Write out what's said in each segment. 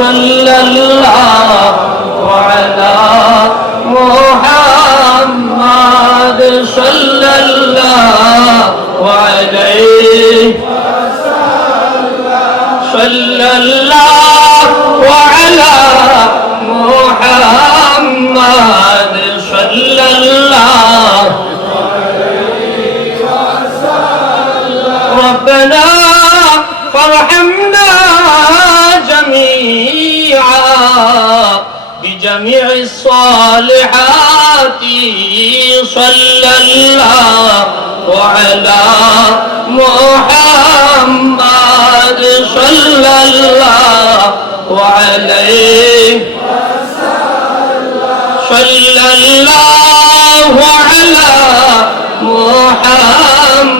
صلى الله على محمد صلى الله عليه صلى الله على محمد صلى الله ربنا الصالحات صلى الله على محمد صلى الله عليه صلى الله على محمد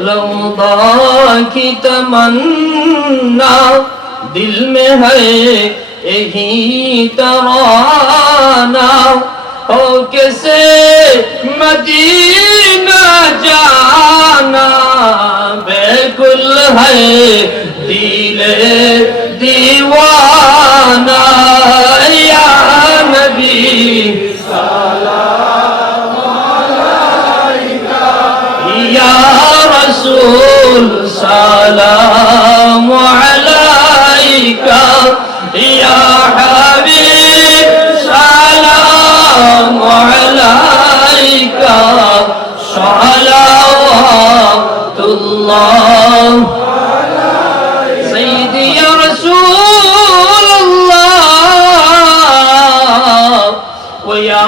रौदा की तमन्ना दिल में है यही तराना। हो कैसे मदीना जाना? बिल्कुल है दिले दीवाना সালাম আলাইকা ইয়া হাবিব সালাম আলাইকা সালাওয়াতুল্লাহ। সাইয়্যিদি ইয়া রাসূলুল্লাহ ওয়া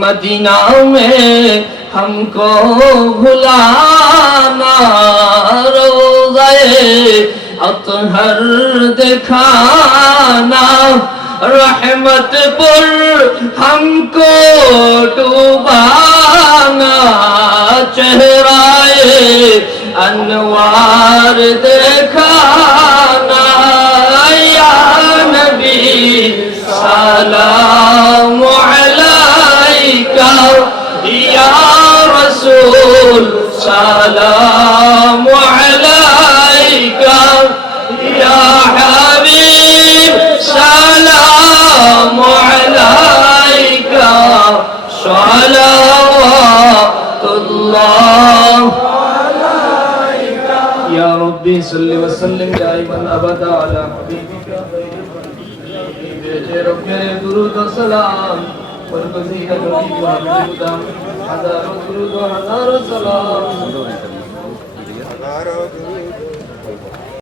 मदीना में हमको भुलाना रोज़े अतहर दिखाना रहमत पर हमको डुबाना चेहराए अनवार दिखाना या नबी सलाम والسلام عليك يا حبيب سلام عليك صلوات الله عليك يا ربي صل وسلم دائما ابدا على حبيبك رب درود وسلام ورقصيد الربيع والهدى هزار درود وهزار سلام